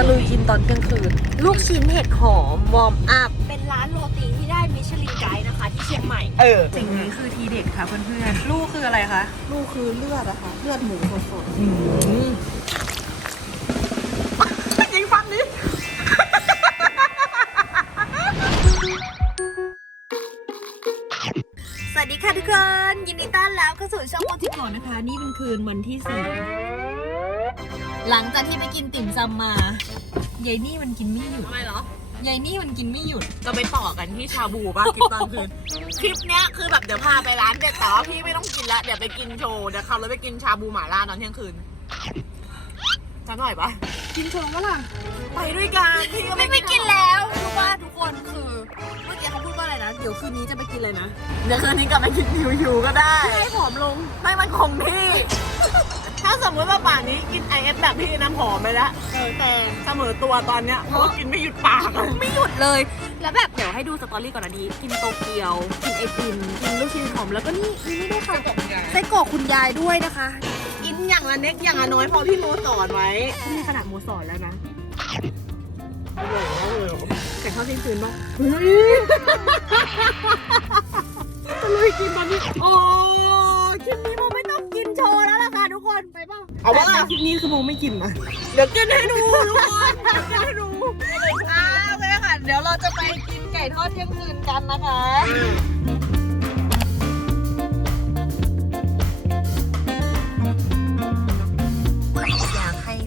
ะลุยกินตอนกลางคืน ลูกชิ้นเห็ดหอมวอมอัพ เป็นร้านโรตีที่ได้มิชลินไกด์นะคะที่เชียงใหม่เออ สิ่งนี้คือทีเด็ดค่ะเพื่อนๆ ลูกคืออะไรคะ ลูกคือเลือดนะคะเลือดหมูสดทุกคน ยินดีต้อนรับเข้าสู่ช่องโมจิโกนะคะ นี่เป็นคืนวันที่สี่หลังจากที่ไปกินติ่มซำมายายนี่มันกินไม่หยุดทำไมเหรอยายนี่มันกินไม่หยุดจะไปต่อกันที่ชาบูบ้างกลิปตอนคืนคลิปเนี้ยคือแบบเดี๋ยวพาไปร้านเด็ดแต่ว่าพี่ไม่ต้องกินละเดี๋ยวไปกินโชว์เดี๋ยวเขับรถไปกินชาบูหมาล่าตอนเที่ยงคืนจะอร่อยปะกินโชว์ก็ล่ะไปด้วยกันพี่ก็ไม่ไปกินแล้วรู้ว่าทุกคนคือเีเขาพูดว่าอะะไรนเดี๋ยวคืนนี้จะไปกินเลยนะ เดี๋ยวคืนนี้กลับไปกินยูยูก็ได้ ให้ผอมลง ไม่มันคงที่าสมมติว่าป่านี้กินไอเอฟแบบพี่น้ำหอมไปแล้วเออเสมอตัวตอนเนี้ยเพราะกินไม่หยุดปากไม่หยุดเลย แล้วแบบเดี๋ยวให้ดูสตอรี่ก่อนนะดีกินโตเกียว กินไอติมกินลูกชิ้นหอมแล้วก็นี่นี่ไม่ได้ค่ะไส้กรอกคุณยายด้วยนะคะกินอย่างละเน็กอย่างละน้อยพอพี่โมสอนไว้นี่ขนาดโมสอนแล้วนะแข่งข้าวซีนซืนมาเฮ้ยตะลุยกินมันนี่โอ้กินนี่มันนไปเปล่าเอาว่าที่นี้คือมูไม่กินนะ เดี๋ยวกินให้ดูทุกคนให้ดูเอาเลยค่ะเดี๋ยวเราจะไปกินไก่ทอดเที่ยงคืนกันนะคะ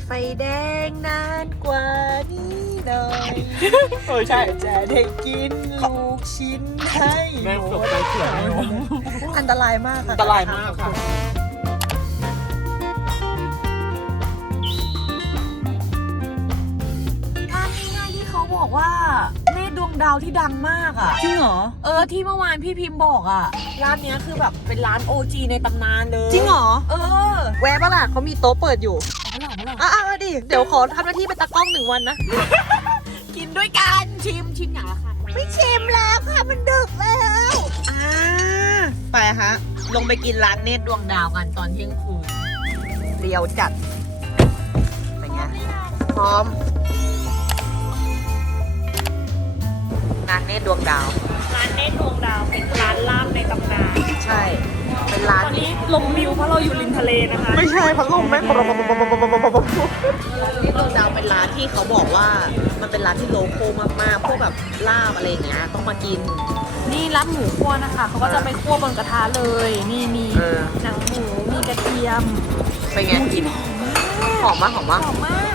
ไฟแดงนานกว่านี้หน่อยโอ้ใช่จะได้กินลูกชิ้นให้หมดอันตรายมากค่ะอันตรายมากค่ะว่าแม่ดวงดาวที่ดังมากอะ่ะจริงเหรอ เออที่เมื่อวานพี่พิมพ์บอกอะ่ะร้านเนี้ยคือแบบเป็นร้านโอจีในตำนานเลย จริงเหรอ เออ แวะปะล่ะเขามีโต๊ะเปิดอยู่เอาล่ะเอาล่ะอ่ะดิ เดี๋ยวขอทำหน้าที่เป็นตากล้องหนึ่งวันนะ กินด้วยกันชิมชิมอย่างละค่ะ ไม่ชิมแล้วค่ะ มันดึกแล้วอ่าไปฮะลงไปกินร้านเนตรดวงดาวกันตอนเที่ยงคืนเรียวจัดเป็นไงพร้อม้านเนตรดวงดาว ร้านเนตรดวงดาวเป็นร้านลาบในตำนาน ใช่ เป็นร้านตอนนี้ลงวิวเพราะเราอยู่ริมทะเลนะคะ ไม่ใช่พัดลมไม่ปรบปรบปรบปรบปรบปรบนี่ดวงดาวเป็นร้านที่เขาบอกว่ามันเป็นร้านที่โลโก้มาก ๆ พวกแบบลาบอะไรเงี้ยต้องมากิน นี่ลาบหมูคั่วนะคะ เขาก็จะไปคั่วบนกระทะเลย นี่มีหนังหมู มีกระเทียมเป็นไงหอมมากหอมมากหอมมากหอมมาก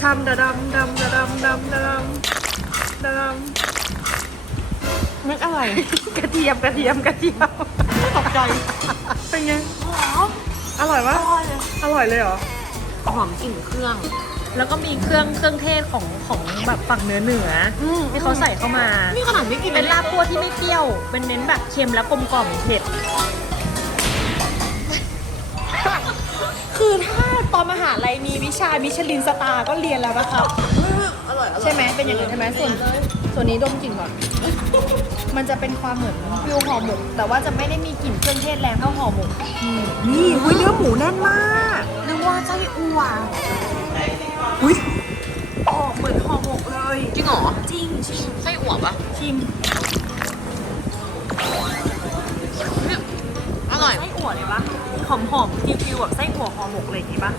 ชำดำดำดำดำดำดำดำนึกอะไรกระเทียมกระเทียมกระเทียมตกใจเป็นไงหอมอร่อยปะอร่อยเลยเหรอหอมกลิ่นเครื่อง แล้วก็มีเครื่องเครื่องเทศของของแบบฝั่งเนื้อเหนือที่เขาใส่เข้ามาเป็นลาบคั่วที่ไม่เปรี้ยว เป็นเน้นแบบเค็มและกลมกล่อมเผ็ดคือถ้าตอนมหาลัยมีวิชามิชลินสตาร์ก็เรียนแล้วนะครับอร่อยใช่ไหมเป็นอย่างนี้ใช่ไหมส่วนตัวนี้ดมกลิ่นก่อน มันจะเป็นความเหมือนฟิวห่อหมกแต่ว่าจะไม่ได้มีกลิ่นเครื่องเทศแรงเท่าห่อหมก นี่ อุ้ยเนื้อหมูแน่นมากนึกว่าไส้อัวอุ้ยออกเหมือนห่อหมกเลย จริงเหรอ จริงชิมไส้อัวปะชิมอร่อยไส้อัวเลยปะหอมหอม ฟิวฟิวแบบไส้อัวห่อหมกเลยอย่นี้ปะ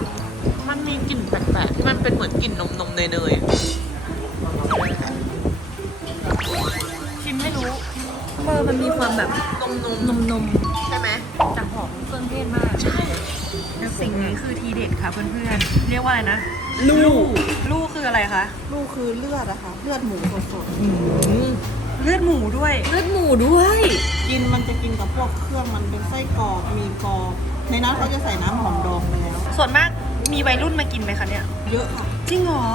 มันมีกลิ่นแปลก ๆ ที่มันเป็นเหมือนกลิ่นนมนมเนยๆิมไม่รู้เพอมันมีความแบบนมนมนมนมใช่ไหมแต่หอมเครื่องเทศมากใช่ สิ่งนี้คือทีเด็ดค่ะเพื่อนเพื่อนเรียกว่าอะไรนะ ลูลูคืออะไรคะ ลูคือเลือดอะคะ เลือดหมูสดเลือดหมูด้วย เลือดหมูด้วย กินมันจะกินกับพวกเครื่องมันเป็นไส้กรอบ มีกรอบในน้ำเขาจะใส่น้ําหอมดองไปแล้ว ส่วนมากมีวัยรุ่นมากินไหมคะเนี่ย เยอะค่ะ จริงเหรอ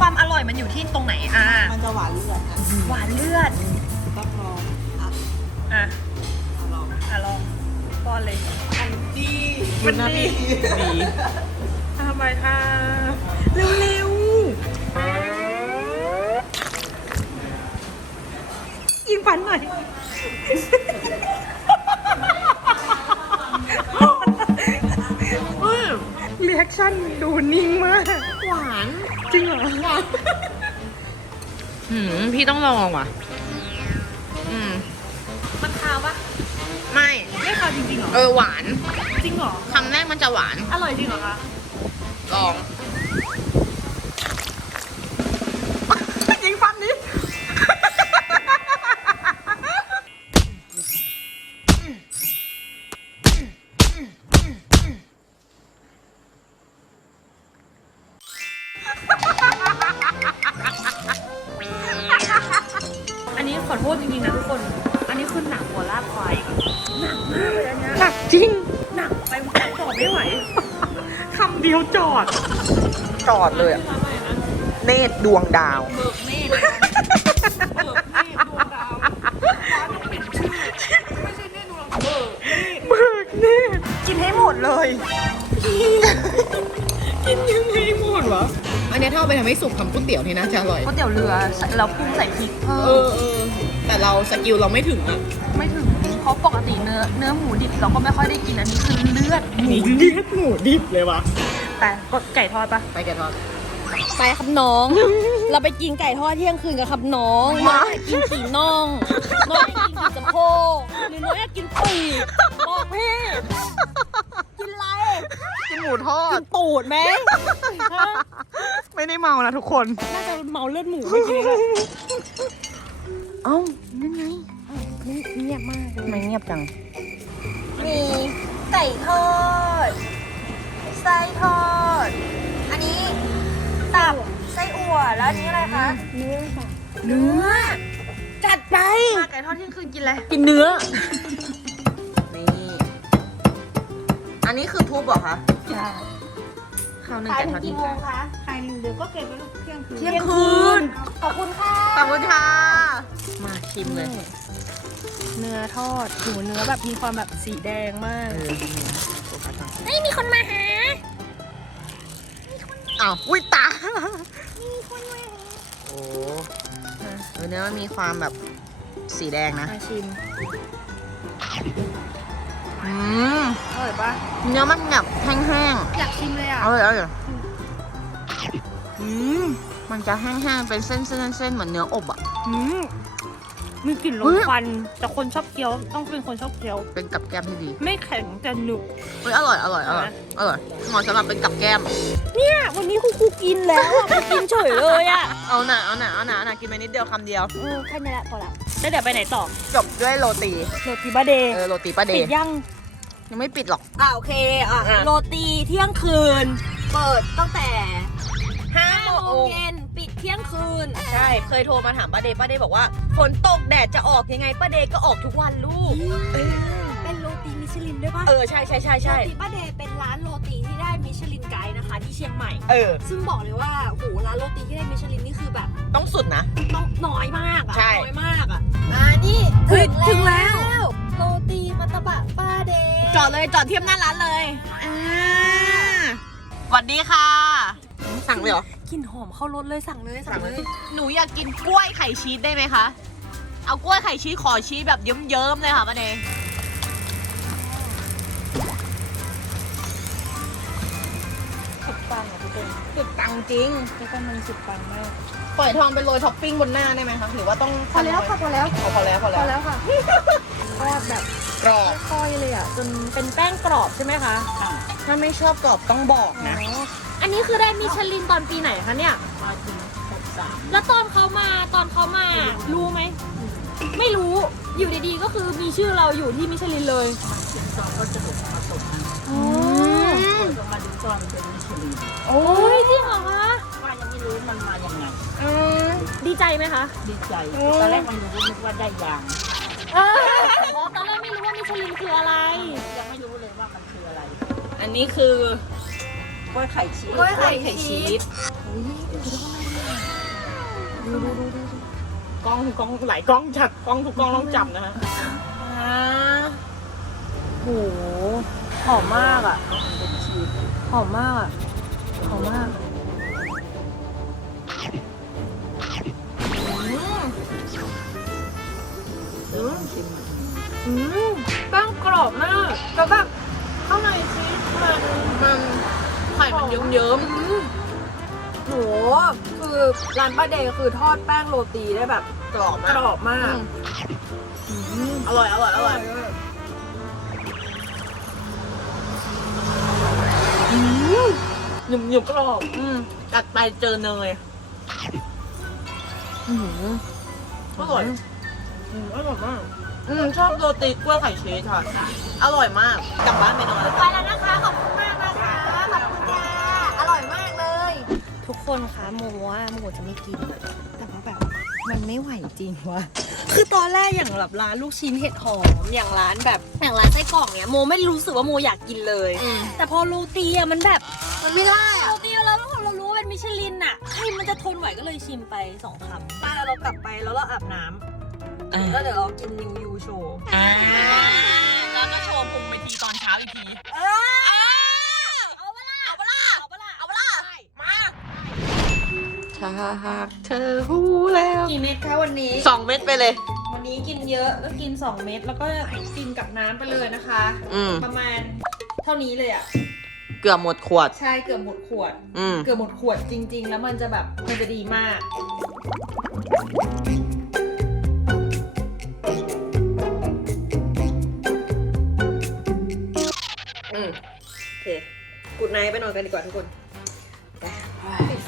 ความอร่อยมันอยู่ที่ตรงไหนอ่ะมันจะหวานเลือดหวานเลือดอะลองอะลองป้อนเลย อันดีมันดีดีทำไมทำเร็วๆ ยิงฝันหน่อยรีแอคชั่นดูนิ่งมาก หวาน จริงเหรอหวานพี่ต้องลองว่ะจริงๆเหรอเออหวานจริงเหรอคำแรกมันจะหวานอร่อยจริงเหรอคะลองจริงหนักไปจอดไม่ไหวคำเดียวจอด จอดเลยเนตรดวงดาวเบิกเนตรกินยังไงหมดวะอันนี้ถ้าเอาไปทำให้สุกทำก๋วยเตี๋ยวนี่นะจะอร่อย ก๋วยเตี๋ยวเรือ เราปรุงใส่พริก เอิ่มแต่เราสกิลเราไม่ถึงอะไม่ถึงพราะปกติเนื้อเนื้อหมูดิบเราก็ไม่ค่อยได้กินอันนี้คือเลือดหมูดิบหมูดิบเลยวะแต่ก็ไก่ทอดปะไปไก่ทอดไปครับน้อง เราไปกินไก่ทอดเที่ยงคืนกับครับน้องน้องอยกินสีน้องน้องอยกินสีสะโพกหรือน้องอยกินปีกบอกพี่กินอะไร กินหมูทอดกินปูดไหมไม่ได้เมานะทุกคนน่าจะเมาเลือดหมูไปกินเอ้านั่ไงนี่เงียบมากเลยทำไมเงียบจังมีไก่ทอด ไส้ทอด อันนี้ตับไส้อั่วแล้วอันนี้อะไรคะ เนื้อค่ะเนื้อ จัดไปไก่ทอดที่คืนกินอะไร กินเนื้อ นี่ อันนี้คือทูบเหรอคะใช่ข้าวหนึ่งไก่ทอดที่ขกี่โมงคะขายหนึ่งเดี๋ยวก็เก็บไว้ลูกเที่ยงคืนเที่ยงคืน ขอบคุณค่ะ ขอบคุณค่ะ มาชิมเลยเนื้อทอดหูเนื้อแบบมีความแบบสีแดงมากเฮ้ยมีคนมาหาอ้าว อุ้ยตา มีคนมาโอ้เนื้อเนื้อมีความแบบสีแดงนะชิมเนื้อมันแบบแห้งๆอยากชิมเลยอ่ะอร่อยอร่อยมันจะแห้งๆ เป็นเส้นๆเหมือนเนื้ออบอ่ะมีกลิ่นลมควันแต่คนชอบเคี้ยวต้องเป็นคนชอบเคี้ยว เป็นกับแก้มที่ดี ไม่แข็งแต่หนุบเฮ้ยอร่อย อร่อยอร่อย อร่อยเหมาะสำหรับเป็นกับแก้ม เนี่ยวันนี้คุกคุกินแล้วกินเฉยเลยอะเอาหนาเอาหนาเอาหนาเอาหนากินไปนิดเดียวคำเดียวแค่นี้แหละพอละ แล้วเดี๋ยวไปไหนต่อจบด้วยโรตีโรตีบะเดย์โรตีบะเดย์ปิดยังยังไม่ปิดหรอกอ่าโอเคอ่ะโรตีเที่ยงคืน เปิดตั้งแต่ห้าโมงเย็นปิดเที่ยงคืน ใช่ เคยโทรมาถามป้าเดย์ป้าเดย์บอกว่าฝนตกแดดจะออกยังไงป้าเดย์ก็ออกทุกวันลูกเป็นโรตีมิชลินด้วยป่ะ เออใช่ใช่ใช่ใช่โรตีป้าเดย์เป็นร้านโรตีที่ได้มิชลินไกด์นะคะที่เชียงใหม่ เออซึ่งบอกเลยว่าโหร้านโรตีที่ได้มิชลินนี่คือแบบ ต้องสุดนะต้องน้อยมากอ่ะน้อยมาก อ่ะมานี่ถึงแล้ว โรตีมัตบะป้าเดย์จอดเลยจอดเทียบหน้าร้านเลยอ่าสวัสดีค่ะ สั่งเลยเหรอกลิ่นหอมเข้ารสเลยสั่งเลยสั่งเลย หนูอยากกินกล้วยไข่ชีสได้ไหมคะ เอากล้วยไข่ชีสขอชีสแบบเยิ้มๆ เลยค่ะป้าเนสุดตังจริงแล้วกมันสุดตังมากปล่อยทองไปโรยท็อปปิ้งบนหน้าได้ไหมคะหรือว่าต้องพอแล้วค่ะพอแล้วพอแล้วพอแล้วค่ะ ทอดแบบกรอบค่อยเลยอ่ะจนเป็นแป้งกรอบใช่ไหมคะ ถ้าไม่ชอบกรอบ ต้องบอกนะอันนี้คือได้มีชลินตอนปีไหนคะเนี่ยแล้วตอนเขามาตอนเขามารู้ไหม ไม่รู้ อยู่ดีๆ ก็คือมีชื่อเราอยู่ที่มิชลินเลยโอ้ยจริงเหรอคะว่่าายยัังงไไมมมรู้นดีใจไหมคะ ดีใจ ตอนแรกไม่รู้นึกว่าได้ยางตอนแรกไม่รู้ว่ามิชลินคืออะไรยังไม่รู้เลยว่ามันคืออะไร อันนี้คือกล้วยไข่ชีสกล้วยไข่ชีสกล้องกล้อง หลายกล้องจัดกล้องทุกกล้องต้องจับนะฮะโอ้หอมมากอ่ะหอมมากอ่ะหอมมากอืมแป้งกรอบมากแล้วแบบข้างในชีสมันมันไข่มันเยิ้มๆโห คือร้านป้าเดคือทอดแป้งโรตีได้แบบ กรอบมาก อร่อยอร่อย อร่อยหนุ่มๆกรอบกัดไปเจอเนยอืมอร่อย อืมอร่อยมาก อืมชอบโรตีกล้วยไข่เชีสค่ะ อร่อยมาก กลับบ้านไปนอนไปแล้วนะคะนคะหมูว่าหมูจะไม่กินแต่เพราะแบบมันไม่ไหวจริงวะคือตอนแรกอย่างแบบร้านลูกชิ้นเห็ดหอมอย่างร้านแบบอย่างร้านไส้กรอกเนี้ยโมไม่รู้สึกว่าโมอยากกินเลย แต่พอโรตีอะมันแบบมันไม่ได้โรตีเราทุกคนเรารู้ว่าเป็นมิชลินอะใครมันจะทนไหวก็เลยชิมไปสองคำป้าเรากลับไปแล้วเราอาบน้ำแล้วเดี๋ยวเรากินนิ้หากเธอหูแล้วกี่เม็ดคะวันนี้สองเม็ดไปเลย วันนี้กินเยอะก็กินสองเม็ดแล้วก็กินกับน้ำไปเลยนะคะอืประมาณเท่านี้เลยอะเกือบหมดขวดใช่เกือบหมดขวดเกือบหมดขวดจริงๆแล้วมันจะแบบมันจะดีมากอืมโอเคกูดนท์ไปนอนกันดีกว่าทุกคน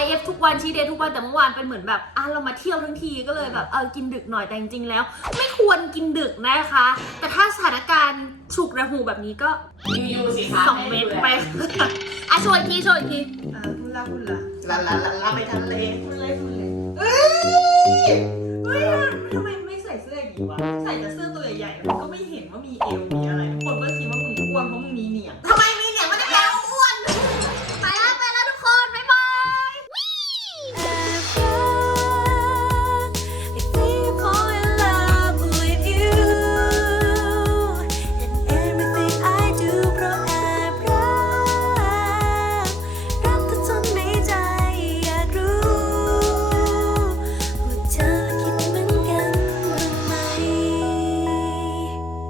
ไอเอฟทุกวันชีเดททุกวันแต่เมื่อวานเป็นเหมือนแบบอ่ะเรามาเที่ยวทั้งทีก็เลยแบบเออกินดึกหน่อยแต่จริงๆแล้ว ไม่ควรกินดึกนะคะ แต่ถ้าสถานการณ์ฉุกระหูแบบนี้ก็ยูสองเมตรไป อ่ะชวนทีชวนทีลาลาลาลาไปทะเลทะเลทะเลเฮ้ยทำไมไม่ใส่เสื้ออย่างนี้วะใส่แต่เสื้อตัวใหญ่ๆก็ไม่เห็นว่ามีเอวมีอะไรคนก็คิดว่ามึงอ้วนเพราะมึงมีเนี่ยทำไม